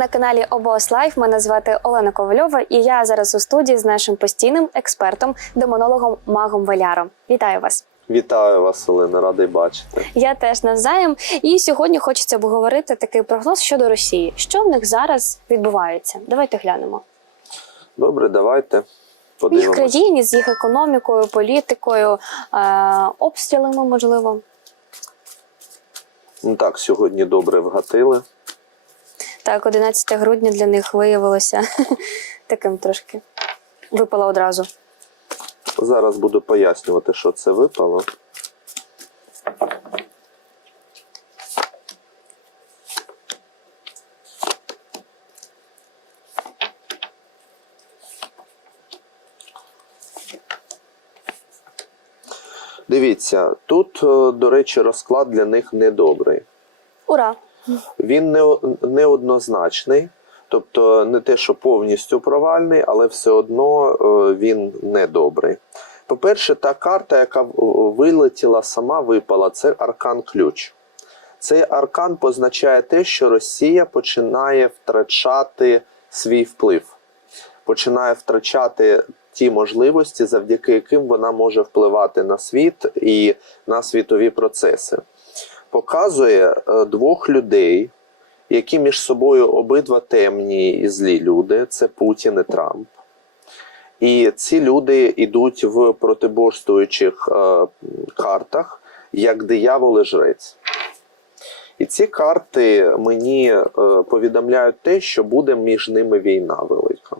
на каналі Обос Лайф. Мене звати Олена Ковальова, і я зараз у студії з нашим постійним експертом, демонологом Магом Валяром. Вітаю вас! Вітаю вас, Олена, радий бачити. Я теж навзаєм. І сьогодні хочеться обговорити такий прогноз щодо Росії. Що в них зараз відбувається? Давайте глянемо. Добре, давайте В їх країні з їх економікою, політикою, е- обстрілами, можливо. Ну так, сьогодні добре вгатили. Так, 11 грудня для них виявилося таким трошки. Випало одразу. Зараз буду пояснювати, що це випало. Дивіться, тут, е, до речі, розклад для них недобрий. Ура! Він не, неоднозначний, тобто не те, що повністю провальний, але все одно е, він недобрий. По-перше, та карта, яка вилетіла, сама випала, це аркан ключ. Цей аркан позначає те, що Росія починає втрачати свій вплив, починає втрачати ті можливості, завдяки яким вона може впливати на світ і на світові процеси показує е, двох людей, які між собою обидва темні і злі люди це Путін і Трамп. І ці люди йдуть в протиборствуючих е, картах як диявол і жрець. І ці карти мені е, повідомляють те, що буде між ними війна велика.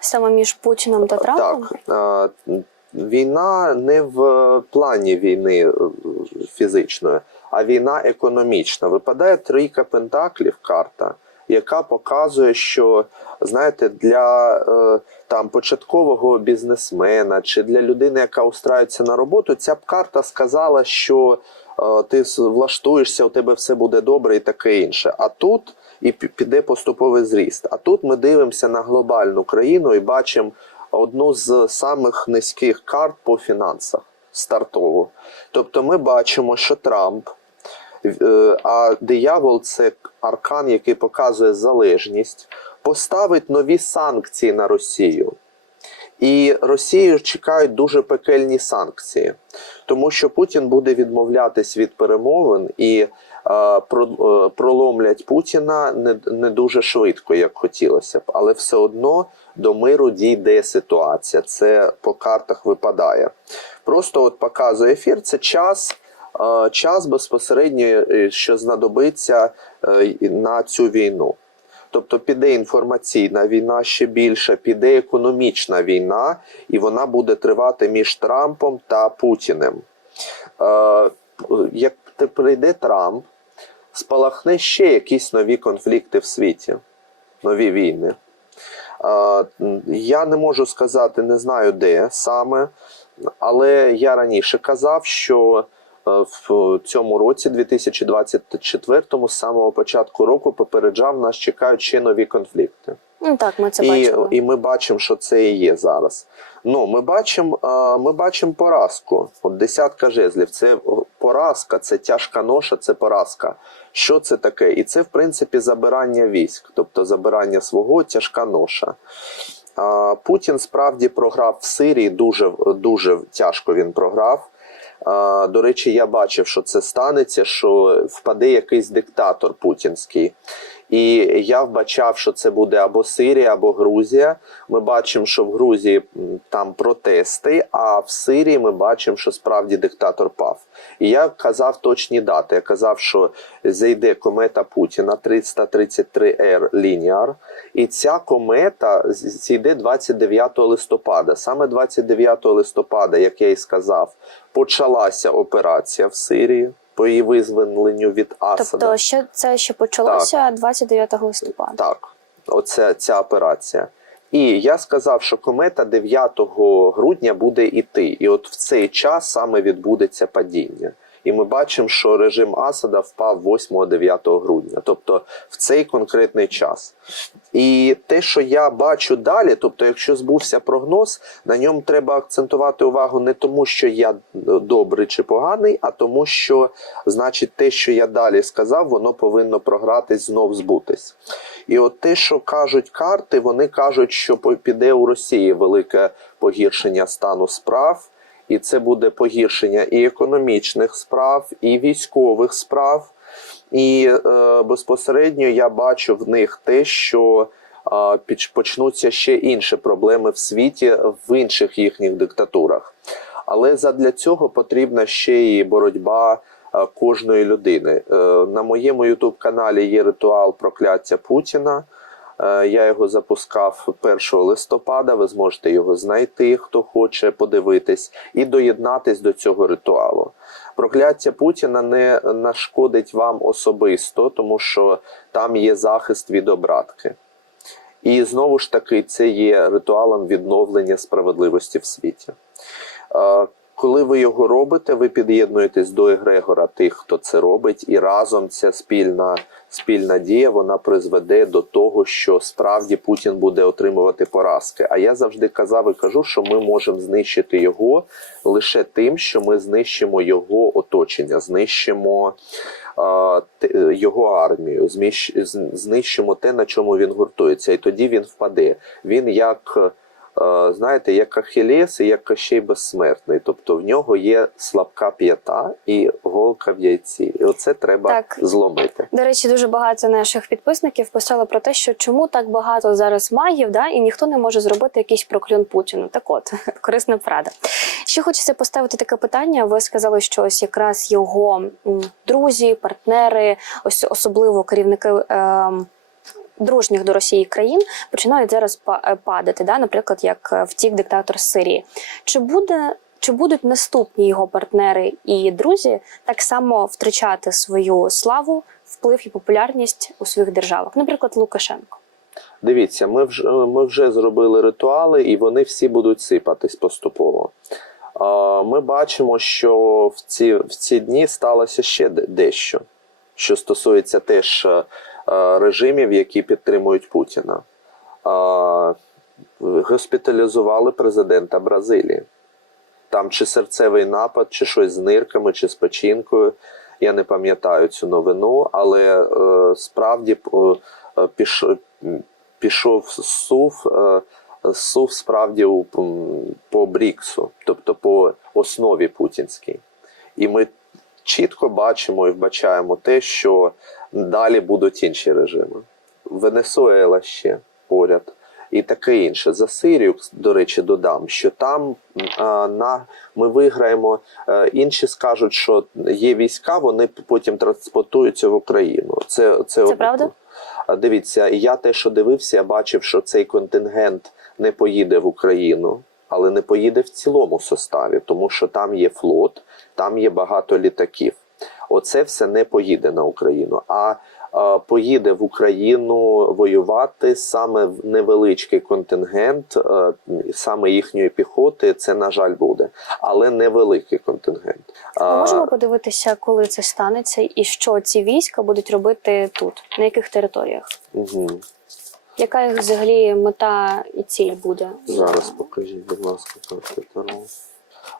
Саме між Путіном та Трампом? Так. е, Війна не в плані війни е, фізичної, а війна економічна. Випадає трійка пентаклів карта, яка показує, що знаєте, для е, там початкового бізнесмена чи для людини, яка устраюється на роботу, ця б карта сказала, що е, ти влаштуєшся, у тебе все буде добре і таке інше. А тут і піде поступовий зріст. А тут ми дивимося на глобальну країну і бачимо одну з самих низьких карт по фінансах стартову. Тобто ми бачимо, що Трамп, а диявол це аркан, який показує залежність, поставить нові санкції на Росію. І Росію чекають дуже пекельні санкції, тому що Путін буде відмовлятись від перемовин і е, про, е, проломлять Путіна не, не дуже швидко, як хотілося б, але все одно до миру дійде ситуація. Це по картах випадає. Просто от показує ефір, це час. Е, Час безпосередньо, е, що знадобиться е, на цю війну. Тобто піде інформаційна війна ще більше, піде економічна війна, і вона буде тривати між Трампом та Путіним. Як прийде Трамп, спалахне ще якісь нові конфлікти в світі, нові війни. Я не можу сказати, не знаю де саме, але я раніше казав, що в цьому році, 2024, з самого початку року, попереджав, нас чекають ще нові конфлікти. Ну так, ми це І, бачимо. і ми бачимо, що це і є зараз. Ну, ми бачимо, е, ми бачимо поразку. От десятка жезлів. Це поразка, це тяжка ноша, це поразка. Що це таке? І це, в принципі, забирання військ, тобто забирання свого тяжка ноша. Путін справді програв в Сирії, дуже, дуже тяжко він програв. До речі, я бачив, що це станеться, що впаде якийсь диктатор путінський. І я вбачав, що це буде або Сирія, або Грузія. Ми бачимо, що в Грузії там протести, а в Сирії ми бачимо, що справді диктатор пав. І я казав точні дати. Я казав, що зайде комета Путіна 333 r лініар, і ця комета зійде 29 листопада. Саме 29 листопада, як я і сказав, почалася операція в Сирії по її визволенню від Асада. Тобто, ще це ще почалося 29 листопада. Так, оце ця операція. І я сказав, що комета 9 грудня буде іти, і от в цей час саме відбудеться падіння. І ми бачимо, що режим Асада впав 8-9 грудня, тобто в цей конкретний час. І те, що я бачу далі, тобто, якщо збувся прогноз, на ньому треба акцентувати увагу не тому, що я добрий чи поганий, а тому, що значить те, що я далі сказав, воно повинно програтись знов збутись. І от те, що кажуть карти, вони кажуть, що піде у Росії велике погіршення стану справ. І це буде погіршення і економічних справ, і військових справ. І е, безпосередньо я бачу в них те, що е, почнуться ще інші проблеми в світі в інших їхніх диктатурах. Але задля цього потрібна ще і боротьба е, кожної людини. Е, на моєму ютуб каналі є ритуал прокляття Путіна. Е, Я його запускав 1 листопада. Ви зможете його знайти, хто хоче подивитись, і доєднатись до цього ритуалу. Прокляття Путіна не нашкодить вам особисто, тому що там є захист від обратки. І знову ж таки, це є ритуалом відновлення справедливості в світі. Коли ви його робите, ви під'єднуєтесь до егрегора тих, хто це робить, і разом ця спільна, спільна дія вона призведе до того, що справді Путін буде отримувати поразки. А я завжди казав і кажу, що ми можемо знищити його лише тим, що ми знищимо його оточення, знищимо е, його армію, знищимо те, на чому він гуртується, і тоді він впаде. Він як. Е, Знаєте, як Ахілес і як Кощей безсмертний. Тобто в нього є слабка п'ята і голка в яйці. І оце треба Так. зломити. До речі, дуже багато наших підписників писали про те, що чому так багато зараз магів, да, і ніхто не може зробити якийсь прокльон Путіну. Так от, корисна порада. Ще хочеться поставити таке питання. Ви сказали, що ось якраз його друзі, партнери, ось особливо керівники. ем, Дружніх до Росії країн починають зараз е, падати, да? наприклад, як е, втік диктатор з Сирії. Чи буде чи будуть наступні його партнери і друзі так само втрачати свою славу, вплив і популярність у своїх державах, наприклад, Лукашенко? Дивіться, ми вже, ми вже зробили ритуали, і вони всі будуть сипатись поступово. Ми бачимо, що в ці, в ці дні сталося ще дещо, що стосується теж е, е, режимів, які підтримують Путіна. Госпіталізували президента Бразилії. Там чи серцевий напад, чи щось з нирками, чи з печінкою. Я не пам'ятаю цю новину, але е, справді е, е, піш, пішов сув, е, сув справді у, по Бріксу, тобто по основі путінській. І ми чітко бачимо і вбачаємо те, що далі будуть інші режими. Венесуела ще поряд. І таке інше. За Сирію, до речі, додам, що там а, на, ми виграємо. е, інші скажуть, що є війська, вони потім транспортуються в Україну. Це, це, Це правда? А, Дивіться, я те, що дивився, я бачив, що цей контингент не поїде в Україну, але не поїде в цілому составі, тому що там є флот, там є багато літаків. Оце все не поїде на Україну. А е, поїде в Україну воювати саме в невеличкий контингент, е, саме їхньої піхоти. Це на жаль буде, але невеликий контингент. Ми можемо подивитися, коли це станеться, і що ці війська будуть робити тут, на яких територіях? угу. Яка їх взагалі мета і ціль буде? Зараз покажіть, будь ласка, карти.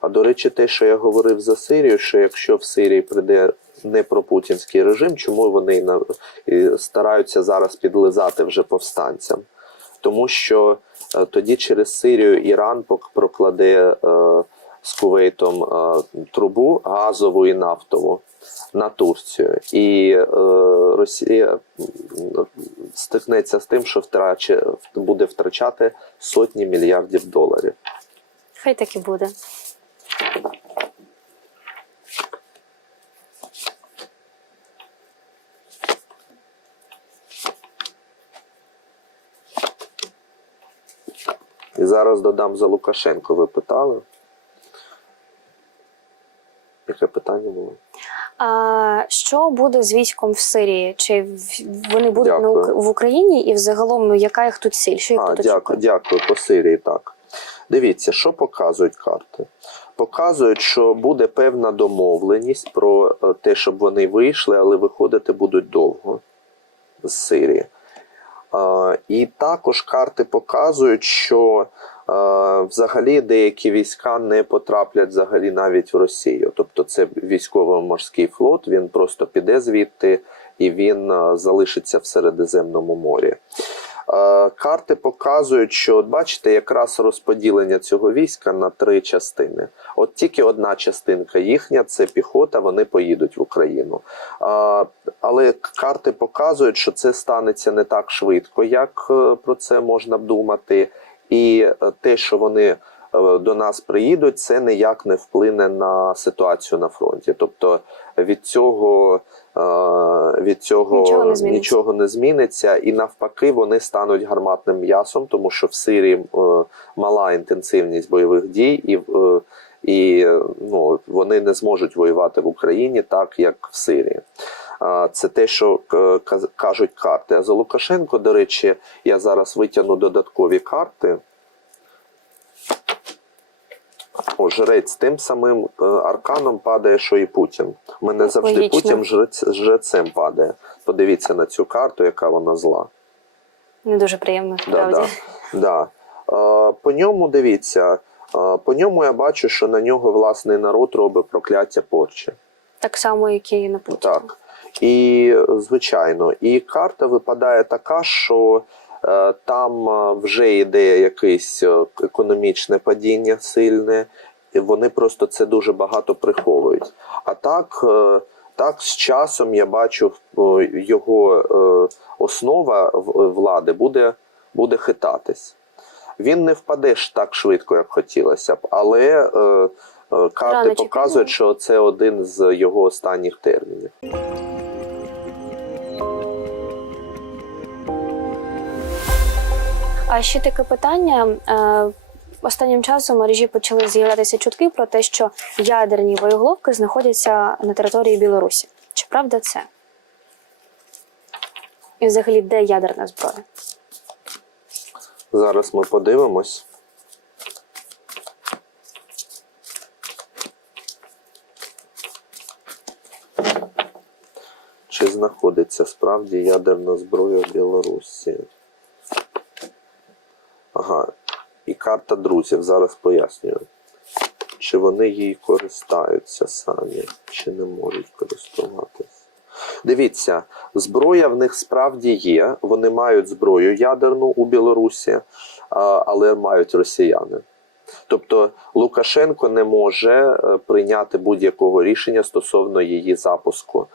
А до речі, те, що я говорив за Сирію, що якщо в Сирії прийде не пропутінський режим, чому вони на- стараються зараз підлизати вже повстанцям? Тому що е, тоді через Сирію Іран прокладе е, з Кувейтом е, трубу газову і нафтову на Турцію, і е, Росія стикнеться з тим, що втраче, буде втрачати сотні мільярдів доларів. Хай так і буде. І зараз додам за Лукашенко. Ви питали? Яке питання було? А що буде з військом в Сирії? Чи вони будуть Дякую. В Україні і взагалом ну, яка їх тут ціль? Що їх А, тут дякую, дякую. По Сирії так. Дивіться, що показують карти. Показують, що буде певна домовленість про е, те, щоб вони вийшли, але виходити будуть довго з Сирії. І також карти показують, що взагалі деякі війська не потраплять взагалі навіть в Росію. Тобто це військово-морський флот, він просто піде звідти і він залишиться в Середземному морі. Карти показують, що от бачите, якраз розподілення цього війська на три частини. От тільки одна частинка їхня це піхота, вони поїдуть в Україну. Але карти показують, що це станеться не так швидко, як е, про це можна б думати. І е, те, що вони е, до нас приїдуть, це ніяк не вплине на ситуацію на фронті. Тобто від цього, е, від цього Нічого не зміниться. нічого не зміниться, і навпаки, вони стануть гарматним м'ясом, тому що в Сирії мала інтенсивність бойових дій, і, і ну, вони не зможуть воювати в Україні так, як в Сирії. Це те, що е, кажуть карти. А за Лукашенко, до речі, я зараз витягну додаткові карти. О, жрець тим самим е, арканом падає, що і Путін. У мене завжди Логічно. Путін жрець, жрецем падає. Подивіться на цю карту, яка вона зла. Не дуже приємно, Да, справді. да, да. По ньому дивіться, по ньому я бачу, що на нього власний народ робить прокляття порчі. Так само, як і на Путіна. Так. І звичайно, і карта випадає така, що е, там е, вже йде якесь е, економічне падіння сильне, і вони просто це дуже багато приховують. А так, е, так з часом я бачу його е, основа влади буде, буде хитатись. Він не впаде ж так швидко, як хотілося б, але е, е, карти Рано показують, що це один з його останніх термінів. А ще таке питання. Е, Останнім часом мережі почали з'являтися чутки про те, що ядерні боєголовки знаходяться на території Білорусі. Чи правда це? І взагалі, де ядерна зброя? Зараз ми подивимось. Чи знаходиться справді ядерна зброя в Білорусі? Ага, і карта друзів. Зараз пояснюю. Чи вони їй користаються самі, чи не можуть користуватися. Дивіться, зброя в них справді є. Вони мають зброю ядерну у Білорусі, але мають росіяни. Тобто Лукашенко не може е, прийняти будь-якого рішення стосовно її запуску.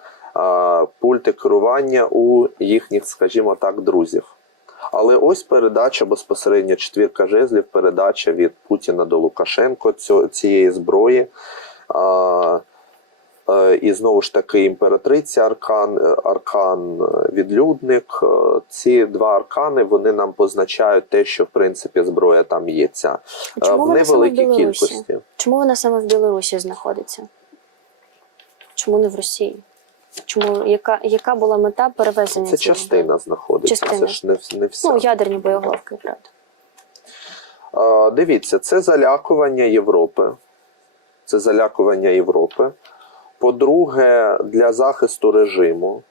Пульти керування у їхніх, скажімо так, друзів. Але ось передача безпосередньо четвірка жезлів, передача від Путіна до Лукашенко цієї зброї. А, Е, І знову ж таки імператриця аркан, е, аркан е, відлюдник. Ці два аркани вони нам позначають те, що в принципі зброя там є ця чому в невеликій кількості. Чому вона саме в Білорусі знаходиться? Чому не в Росії? Чому яка, яка була мета перевезення? Це цієї частина знаходиться. Частина. Це ж не, не вся. Ну, ядерні боєголовки, правда. Е, Дивіться, це залякування Європи. Це залякування Європи. По-друге, для захисту режиму.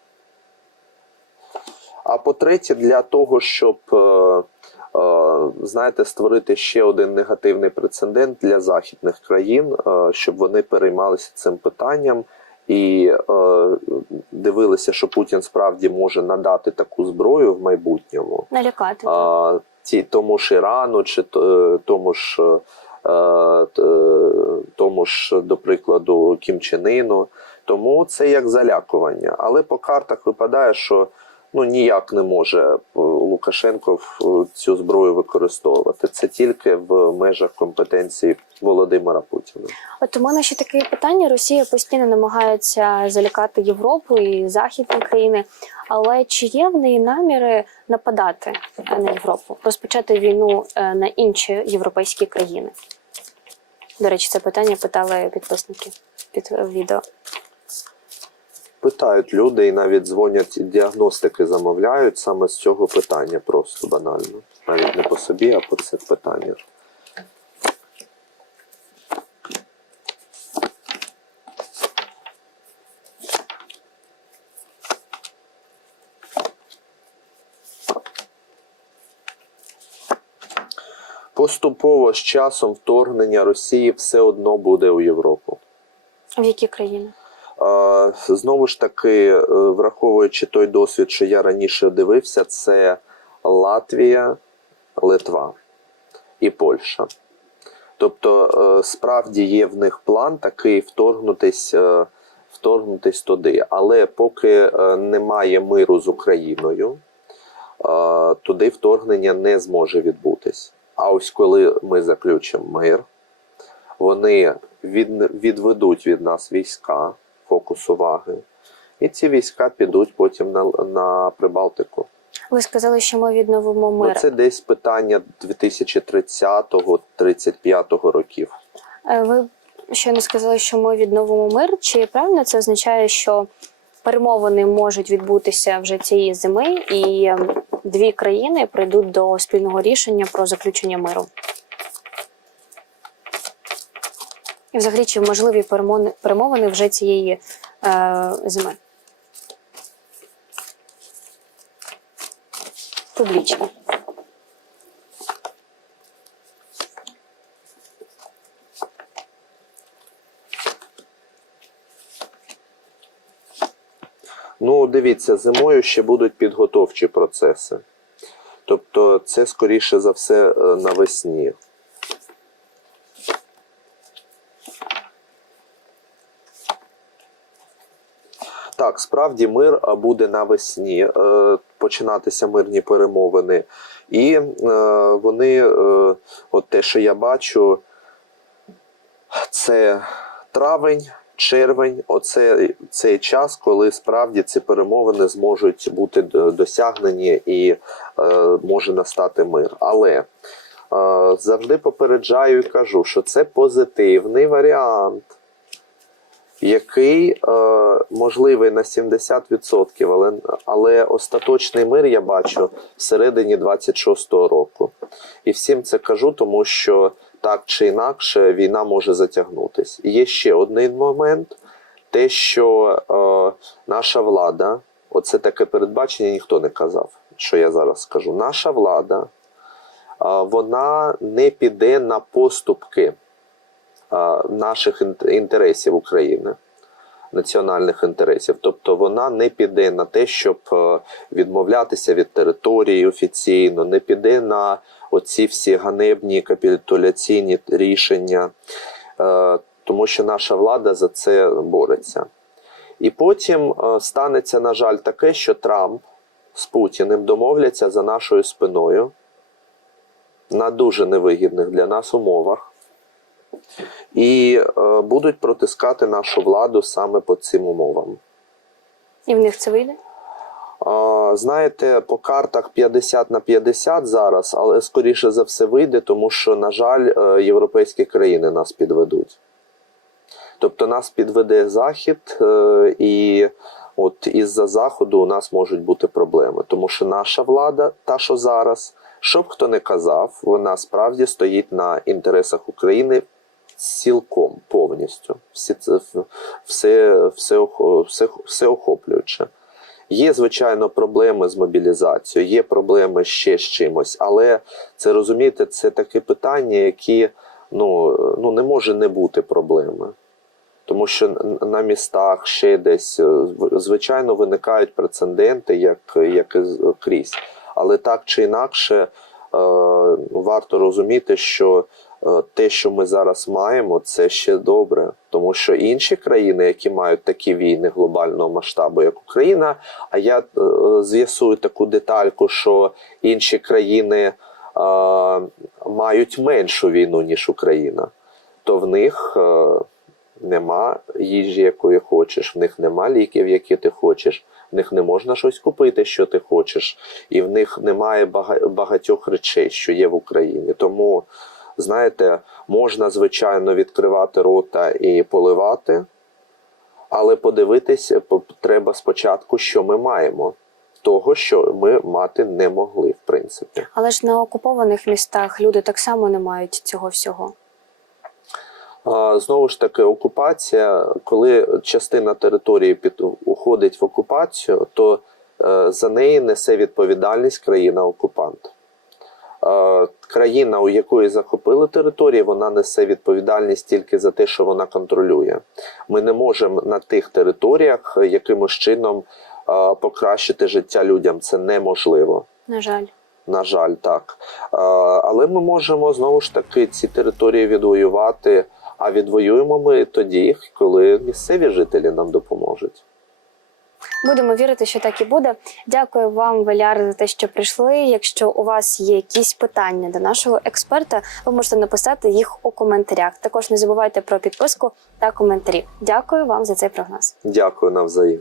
А по-третє, для того, щоб е, е, знаєте, створити ще один негативний прецедент для західних країн, е, щоб вони переймалися цим питанням і е, дивилися, що Путін справді може надати таку зброю в майбутньому Налякати. а, ті, тому ж Ірану, чи то- е, тому ж, е, е, тому ж, до прикладу, Кім Чен Іну. Тому це як залякування. Але по картах випадає, що ну, ніяк не може е, Лукашенко цю зброю використовувати. Це тільки в межах компетенції Володимира Путіна. От у мене ще таке питання: Росія постійно намагається залякати Європу і західні країни. Але чи є в неї наміри нападати е, на Європу, розпочати війну е, на інші європейські країни? До речі, це питання питали підписники під е, відео питають люди і навіть дзвонять діагностики, замовляють саме з цього питання просто банально. Навіть не по собі, а по цих питаннях. Поступово з часом вторгнення Росії все одно буде у Європу. В які країни? Знову ж таки, е, враховуючи той досвід, що я раніше дивився, це Латвія, Литва і Польща. Тобто, е, справді є в них план такий вторгнутись, е, вторгнутись туди. Але поки немає миру з Україною, туди вторгнення не зможе відбутись. А ось коли ми заключимо мир, вони від, відведуть від нас війська, фокус уваги, і ці війська підуть потім на, на Прибалтику. Ви сказали, що ми відновимо Ну, мир. це десь питання 2030-35 років. Е, Ви щойно сказали, що ми відновимо мир. Чи правильно це означає, що перемовини можуть відбутися вже цієї зими, і ем, дві країни прийдуть до спільного рішення про заключення миру? І взагалі, чи можливі перемовини- вже цієї е, зими? Публічно. Ну, дивіться, зимою ще будуть підготовчі процеси. Тобто, це скоріше за все е, навесні. Так, справді мир буде навесні, е, починатися мирні перемовини. І е, вони, е, от те, що я бачу, це травень, червень, оце цей час, коли справді ці перемовини зможуть бути досягнені і е, може настати мир. Але е, завжди попереджаю і кажу, що це позитивний варіант, який е, можливий на 70%, але, але остаточний мир я бачу всередині 26-го року. І всім це кажу, тому що так чи інакше війна може затягнутись. І є ще один момент: те, що е, наша влада, оце таке передбачення ніхто не казав, що я зараз скажу. Наша влада, е, вона не піде на поступки наших інтересів України. Національних інтересів, тобто вона не піде на те, щоб е, відмовлятися від території офіційно, не піде на оці всі ганебні капітуляційні рішення, е, тому що наша влада за це бореться. І потім е, станеться, на жаль, таке, що Трамп з Путіним домовляться за нашою спиною на дуже невигідних для нас умовах. І е, будуть протискати нашу владу саме по цим умовам. І в них це вийде? А, Знаєте, по картах 50 на 50 зараз, але скоріше за все вийде, тому що, на жаль, е, європейські країни нас підведуть. Тобто нас підведе Захід, е, і от із-за Заходу у нас можуть бути проблеми. Тому що наша влада, та що зараз, що б хто не казав, вона справді стоїть на інтересах України цілком повністю. Всі все, все, все, все охоплююче. Є, звичайно, проблеми з мобілізацією, є проблеми ще з чимось, але це розумієте, це таке питання, які ну, ну не може не бути проблеми. Тому що на містах ще десь, е, звичайно, виникають прецеденти, як, як і крізь. Але так чи інакше, е, варто розуміти, що е, те, що ми зараз маємо, це ще добре. Тому що інші країни, які мають такі війни глобального масштабу, як Україна, а я е, з'ясую таку детальку, що інші країни е, мають меншу війну, ніж Україна, то в них. е, Нема їжі, якої хочеш, в них нема ліків, які ти хочеш, в них не можна щось купити, що ти хочеш, і в них немає багатьох речей, що є в Україні. Тому, знаєте, можна, звичайно, відкривати рота і поливати, але подивитися треба спочатку, що ми маємо. Того, що ми мати не могли, в принципі. Але ж на окупованих містах люди так само не мають цього всього. Знову ж таки, окупація, коли частина території під, уходить в окупацію, то е, за неї несе відповідальність країна-окупант. е, країна, у якої захопили території, вона несе відповідальність тільки за те, що вона контролює. Ми не можемо на тих територіях якимось чином е, покращити життя людям. Це неможливо. На жаль. На жаль, так. Е, Але ми можемо знову ж таки ці території відвоювати. А відвоюємо ми тоді, коли місцеві жителі нам допоможуть. Будемо вірити, що так і буде. Дякую вам, Валяр, за те, що прийшли. Якщо у вас є якісь питання до нашого експерта, ви можете написати їх у коментарях. Також не забувайте про підписку та коментарі. Дякую вам за цей прогноз. Дякую навзаєм.